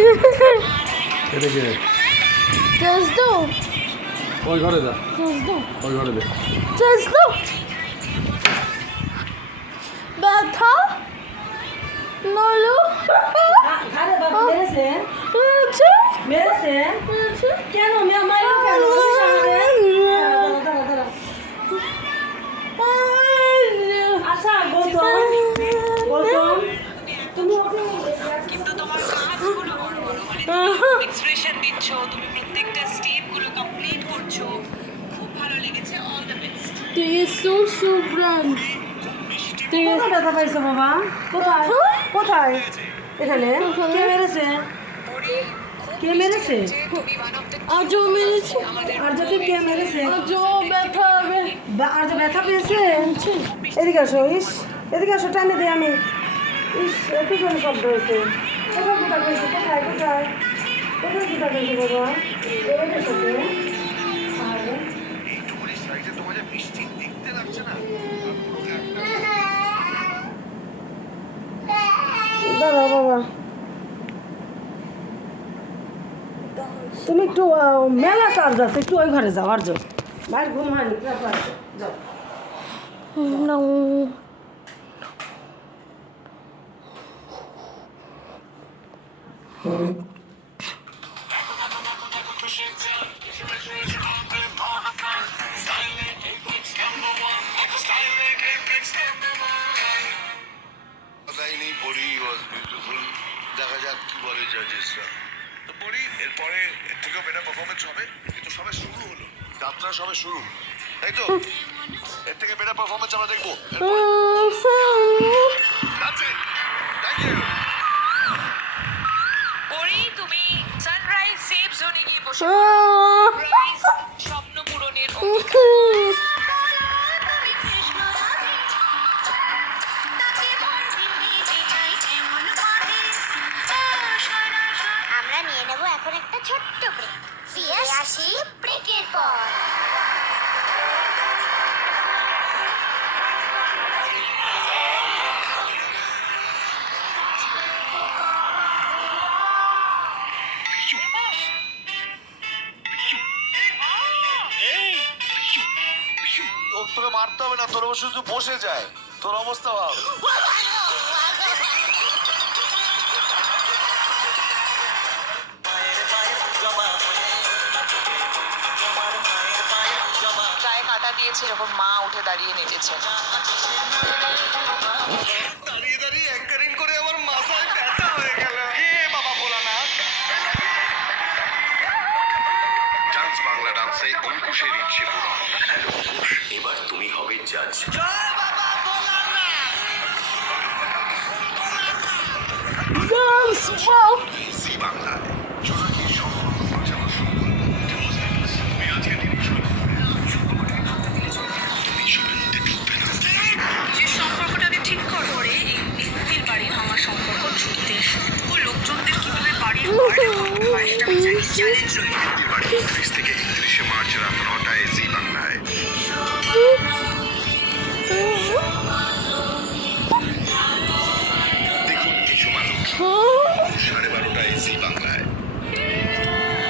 এটা কে? চেঞ্জ দাও, ওই ঘরে যা, চেঞ্জ দাও, ওই ঘরে দে। চেঞ্জ দাও। ব্যথা নলু ঘরে বাবা মেরেছে মেরেছে মেরেছে মেরেছে। কেন মেয়ে মারলো কেন দাঁড়া আচ্ছা গৌতম গৌতম তুমি ওকে কিন্তু তোমার কাজগুলো বড় বড় মানে এক্সপ্রেশন দিচ্ছ, তুমি প্রত্যেকটা স্টেপগুলো কমপ্লিট করছো, খুব ভালো লেগেছে। All the best. তুই সু ব্রান্ড তুই কোথায় ব্যথা পাইছো বাবা কোথায় কোথায় এখানে কে মেরেছে কে মেরেছে তুমি ওয়ান অফ দ্য আজও মেরেছে, আর্যকে কে মেরেছে আজও ব্যথা হবে। আর্য ব্যথা পেয়েছে এদিকে আসো এদিকে আসো টানে দিই আমি একটু করে শব্দ হয়েছে কোথায় কোথায় পেয়েছে কোথায় কোথায় কোথায় কোথায় পেয়েছে বাবা এর সাথে আর দাঁড়াও বাবা তুমি একটু মেলা চার্জ আছে একটু ওই ঘরে যাও আর্য বাইরে ঘুম হয়নি যাও না কথাই নেই, পরি ওয়াজ বিউটিফুল। দেখা যাক কি বলে জাজেসরা। তো পরি এরপরে এর থেকেও বেটার পারফরমেন্স হবে, কিন্তু সবে শুরু হলো, যাত্রা সবে শুরু, তাই তো? এর থেকে বেটার পারফরমেন্স আমরা দেখবো। That's it. Thank you. পরি, তুমি সানরাইজ সেফ জোনে গিয়ে বসে রাইজ স্বপ্ন পূরণের আমরা নিয়ে নেব এখন একটা ছোট্ট ব্রেক। ফিরে আসি ব্রেকের পর। তোরা মারতে হবে না, তোরা শুধু বসে যায়, তোর অবস্থা ভাব। গায়ে কাটা দিয়েছে যখন মা উঠে দাঁড়িয়ে নেচেছেন। দাঁড়িয়ে দাঁড়িয়ে অ্যাঙ্কারিং করে আমার মাথায় ব্যথা হয়ে গেল। হে বাবা ভোলানাথ। ডান্স বাংলা ডান্সে অঙ্কুশের ইচ্ছে পূরণ। হ্যালো অঙ্কুশ, এবার তুমি হবে জাজ। ডান্স বাও জি বাংলায় জোনাকি সম্পর্ক বাঁচানোর সংকল্প। তুমি আজকে দিনের নিজের সম্পর্কটাকে ঠিক করে এই ব্যক্তির বাড়ির আমার সম্পর্ক ছুটতে ও লোকজনদের কিভাবে বাড়ির বাইরে করতে হয় সেটা আমি জানি। চ্যালেঞ্জ রইল। বাড়ি 30 থেকে 31 মার্চ রাত 9টায় জি বাংলায়। দেখুন কিছু মানুষ 12:30টায় জি বাংলায়।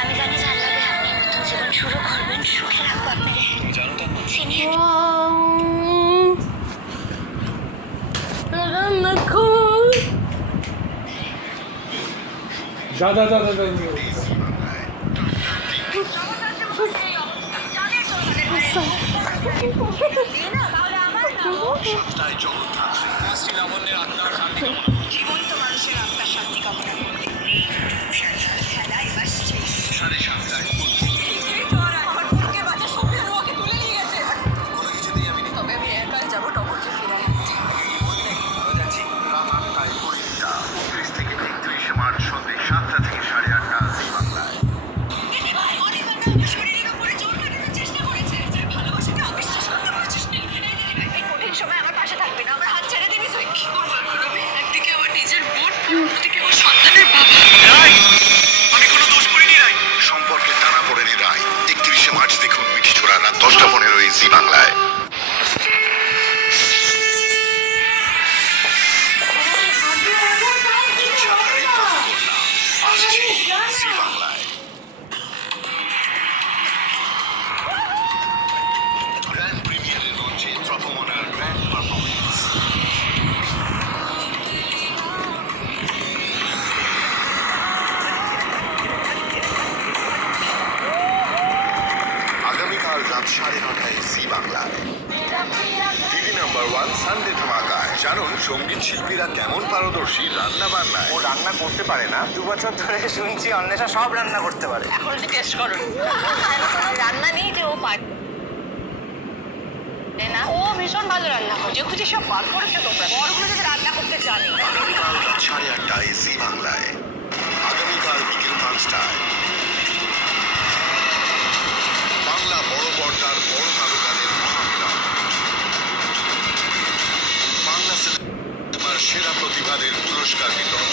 আমি জানি যার লাগে আপনি নতুন জীবন শুরু করবেন, সুখে রাখবো আপনাকে। তুমি জানো তো সিনিয়র যা যা যা যা যা। সাতটায় জগৎ থাকছে। জীবন্ত মানুষের আত্মার শান্তি কামনা করে খেলা এবার শেষ। 7:30টায় আমার বোনকে বাঁচার সঙ্গে ওকে তুলে নিয়ে গেছে। কোনো কিছুতেই আমি নেই। তবে আমি একাই যাবো টগরকে ফিরাই আনতে। যাচ্ছি রাত 8টায় পরীক্ষা। 30 থেকে 31 মার্চ সন্ধ্যে 7টা থেকে 8:30টা জি বাংলায়। ভাই অনেকবার আমাকে শরীরের উপরে জোর কাটানোর চেষ্টা করেছে। ভালোবাসাকে অবিশ্বাস করতে পারছিস না। এই কঠিন সময় আমার পাশে থাকবে না, আমার হাত ছেড়ে দিবি তুই। কি করবো এখন আমি? একদিকে আমার নিজের বোন, অন্যদিকে আমার সন্তানের বাবা। রাই, আমি কোনো দোষ করিনি রাই। সম্পর্কে টানাপোড়েনি রায়। 31 মার্চ দেখুন মিঠিছোড়া রাত 10:15 জি বাংলায়। সাধারণ কন্যা, আজ রাত 9:30টায় জি বাংলায়। টিভি নাম্বার 1 সানডে ধামাকায় জানুন সঙ্গীত শিল্পীরা কেমন পারদর্শী রান্না বান্নায়। ও রান্না করতে পারে না, 2 বছর ধরে শুনছি অন্বেষা সব রান্না করতে পারে। এখন টেস্ট করো রান্না নেই যে ও পারে না, ও ভীষণ ভালো রান্না করে, খুঁজে খুঁজে সব বার করেছে তোমরা, বড়গুলো যদি রান্না করতে জানি। আগামীকাল রাত 8:30টায় জি বাংলায়। আগামীকাল বিকেল 5টায় বাংলা বড় পর্দার বড় তারকাদের মহামিলন। বাংলা সিনেমার সেরা প্রতিভাদের পুরস্কার বিতরণ।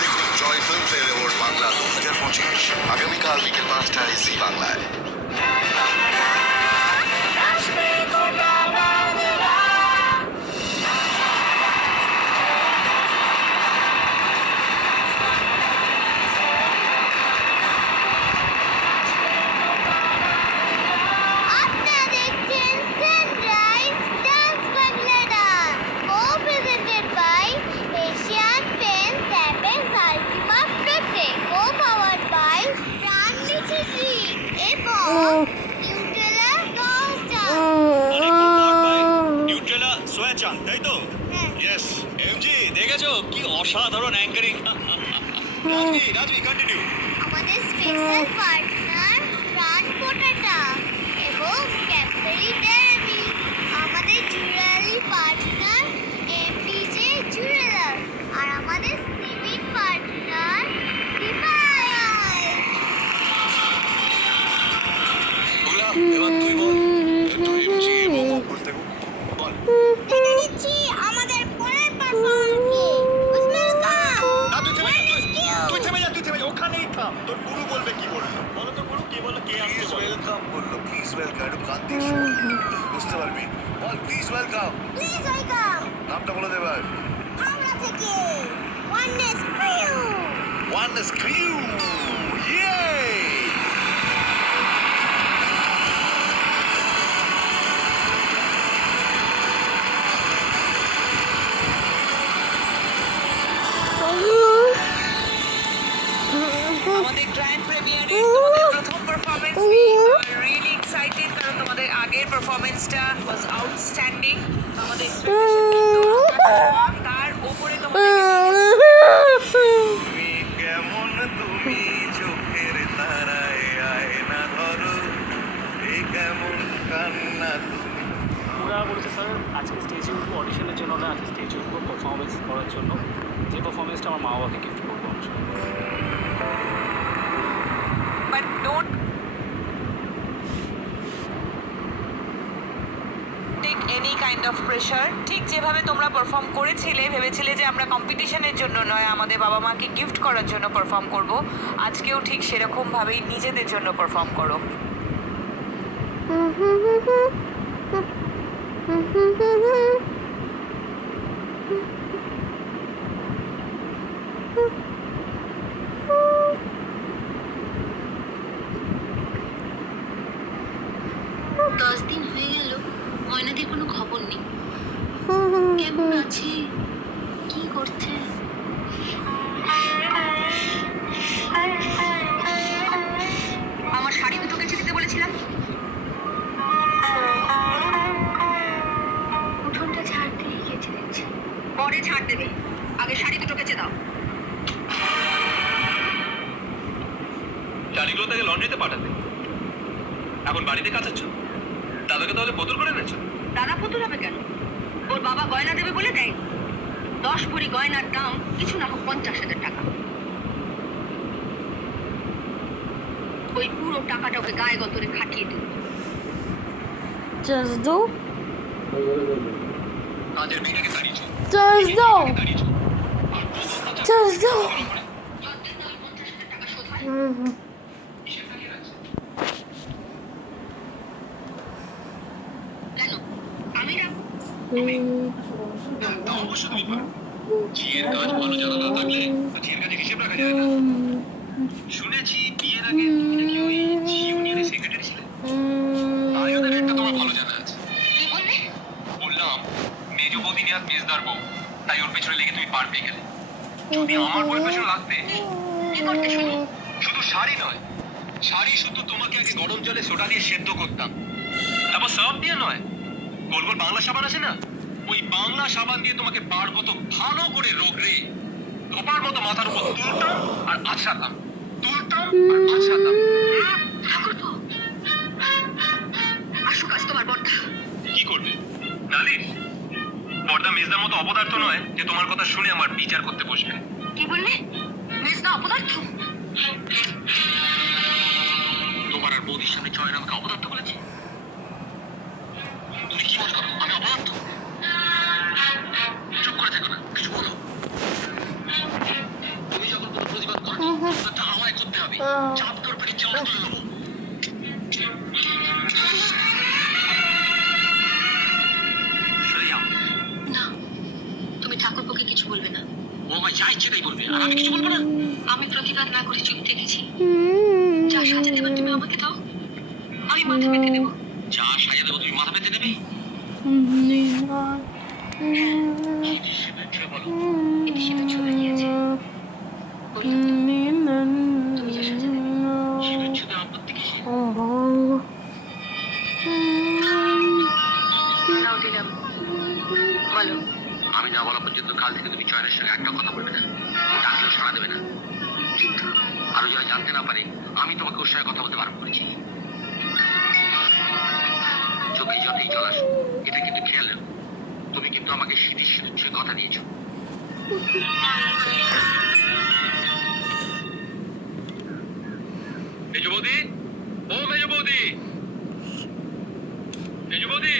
দেখুন জয় ফিল্মফেয়ার অ্যাওয়ার্ড বাংলা 2025 আগামীকাল বিকেল 5টায় জি বাংলায়। আপনারা দেখছেন sunrise dance Bangla dance, co-presented by Asian Paints Apex Ultima Protect, co-powered by Pranli Chichi এবং Nutella Costa। নিউট্রেলা সোয়া চান, তাই তো? ইয়েস। এমজি দেখেছো কি অসাধারণ অ্যাঙ্কারিং। রাজবি কন্টিনিউ। আমাদের স্পেশাল পার্টনার প্রাণ পোটাটা এবং ক্যাডবেরি ডেয়ারি। আমাদের জুয়েলারি পার্টনার এমপিজে জুয়েলার। আর আমাদের সিভিক পার্টনার ডিভাই। এবার তুই বল, তুই এমজি এবং করতে বল। দেখে নিচ্ছি আমাদের পরের পারফরম্যান্সকে। তুই থেমে যা, তুই থেমে যা, ওখানেই থাম। তোর গুরু বলবে কি বলবে, বলো তো গুরু কে বললো, কে আসছে প্লিজ বলো। ওয়েলকাম বললো, প্লিজ ওয়েলকাম। একটু কান দিয়ে বুঝতে পারবি। বল প্লিজ ওয়েলকাম। প্লিজ ওয়েলকাম নামটা বলে দেবার। হাওড়া থেকে oneness crew. Oneness Crew! Yay! আমাদের গ্র্যান্ড প্রিমিয়ারে তোমাদের প্রথম performance, we are really excited, কারণ তোমাদের আগের পারফরম্যান্সটা ওয়াজ আউটস্ট্যান্ডিং। আমাদের এক্সপেকটেশন কিন্তু তার উপরে তোমাদের তুমি কেমন, তুমি চোখের তারায় আয়না ধরো, এই কেমন কান্না তুমি। ওরা বলেছে স্যার আজকে স্টেজে উঠবো অডিশনের জন্য না, আজকে স্টেজে উঠবো পারফরমেন্স করার জন্য, যে পারফরমেন্সটা আমার মা বাবাকে গিফট করবো আমার সাথে। But don't take any kind of pressure. ঠিক যেভাবে তোমরা পারফর্ম করেছিলে, ভেবেছিলে যে আমরা কম্পিটিশনের জন্য নয়, আমাদের বাবা মাকে গিফট করার জন্য পারফর্ম করব, আজকেও ঠিক সেরকমভাবেই নিজেদের জন্য পারফর্ম করো। দশ দিন হয়ে গেল ময়নাদের কোনো খবর নেই। কেমন আছে, কি করছে? আমার শাড়ি দুটো কেচে দিতে বলেছিলাম। উঠোনটা ঝাড় দিয়ে কেচে দিচ্ছে। পরে ছাড় দেবে, আগে শাড়ি দুটো কেচে দাও। শাড়িগুলো তাকে লন্ড্রিতে পাঠাতে, এখন বাড়িতে কাচাচ্ছ। দাদাকে তাহলে বদল করে এনেছো? দাদা পুতুল হবে কেন? ওর বাবা গয়না দেবে বলে দেয়। 10 ভরি গয়নার দাম কিছু না হোক 50,000 টাকা। ওই পুরো টাকাটা ওকে গায়ে গতরে খাটিয়ে দিল। Just do. কাজের মেয়েটাকে দাঁড়িয়েছো, Just do. দাঁড়িয়েছো। Just do. কেন? আমি রাখবো। তা অবশ্য তুমি পারো। ঝিয়ের কাজ ভালো জানা না থাকলে ঝিয়ের কাছে হিসেব রাখা যায় না। শুনেছি বিয়ের আগে তুমি নাকি ওই ঝি ইউনিয়নের সেক্রেটারি ছিলে। তাই ওদের রেটটা তোমার ভালো জানা আছে। কি বললে? বললাম মেজো বৌদি নেওয়ার মেজদার বউ, তাই ওর পেছনে লেগে তুমি পার পেয়ে গেলে। যদি আমার বউয়ের পেছনে লাগতে, কি করতে শুনি? শুধু শাড়ি নয়, শাড়ি শুধু তোমাকে আগে গরম জলে সোডা দিয়ে সেদ্ধ করতাম, তারপর সার্ফ দিয়ে নয়, গোল গোল বাংলা সাবান আছে না, ওই বাংলা সাবান দিয়ে তোমাকে পারবো ভালো করে রোগড়ে ধোপার মতো মাথার উপর তুলতাম আর আছড়াতাম, তুলতাম আর আছড়াতাম। ঠাকুরপো, আসুক আজ তোমার বর্দা। কি করবে? নালিশ? পর্দা মেজদার মতো অপদার্থ নয় যে তোমার কথা শুনে আমার বিচার করতে বসবে। কি বললে? মেজদা অপদার্থ? তোমার আর বৌদির সামনে চয়ন আমাকে অপদার্থ বলেছে? তুমি কি মনে করো আমি অপদার্থ? চুপ করে থাকো না, কিছু বলো। তুমি যখন কোনো প্রতিবাদ করো তা আমায় করতে হবে, চাপ করে পেটে চাল তুলে নেবো। সরে যাও। না, তুমি ঠাকুরপোকে কিছু বলবে না। ও আমায় যা ইচ্ছে তাই বলবে আর আমি কিছু বলবো না? আমি প্রতিবাদ না করে চুপ থেকেছি। যা সাজা দেবার তুমি আমাকে দাও, আমি মাথা পেতে দেবো। যা সাজা দেবো তুমি মাথা পেতে নেবে? বলো। এটি শিবের ছবি নিয়েছে। বললাম তো, তুমি যা সাজা দেবে। শিবের ছুতে আপত্তি কিসে? নাও দিলাম, বলো। আমি না বলা পর্যন্ত কাল থেকে তুমি চয়নের সঙ্গে একটা কথা বলবে না, ও ডাকলেও সাড়া দেবে না। কিন্তু আরো যারা জানতে না পারে আমি তোমাকে ওর সঙ্গে কথা বলতে বারণ করেছি। চোখে যতই জল আসুক, এটা কিন্তু খেয়াল রাখো, তুমি কিন্তু আমাকে শীতের সে কথা দিয়েছো। মেজো বৌদি, ও মেজো বৌদি, মেজো বৌদি,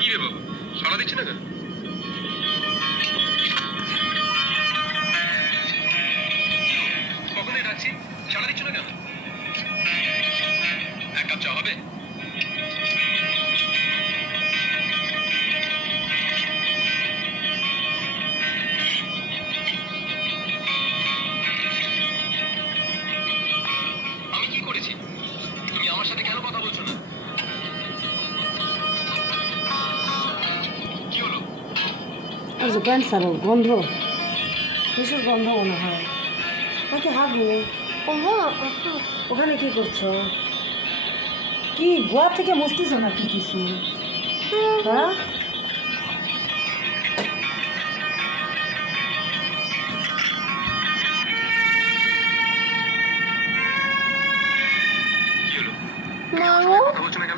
কি রে বাবু, সাড়া দিচ্ছে না কেন? কখনই ডাকছি, সাড়া দিচ্ছ না কেন? এক কাপ চা হবে? আমি কি করেছি? তুমি আমার সাথে কেন কথা বলছো না? কি হলো? আর যে ক্যান্সার গন্ধ, ভীষণ গন্ধ মনে হয়। নাকি হাগু? ওখানে কি করছো? কি গোয়া থেকে মুছতেছো না কি কিছু? হ্যাঁ, কি হলো? তুমি আমার সঙ্গে কথা বলছো না কেন?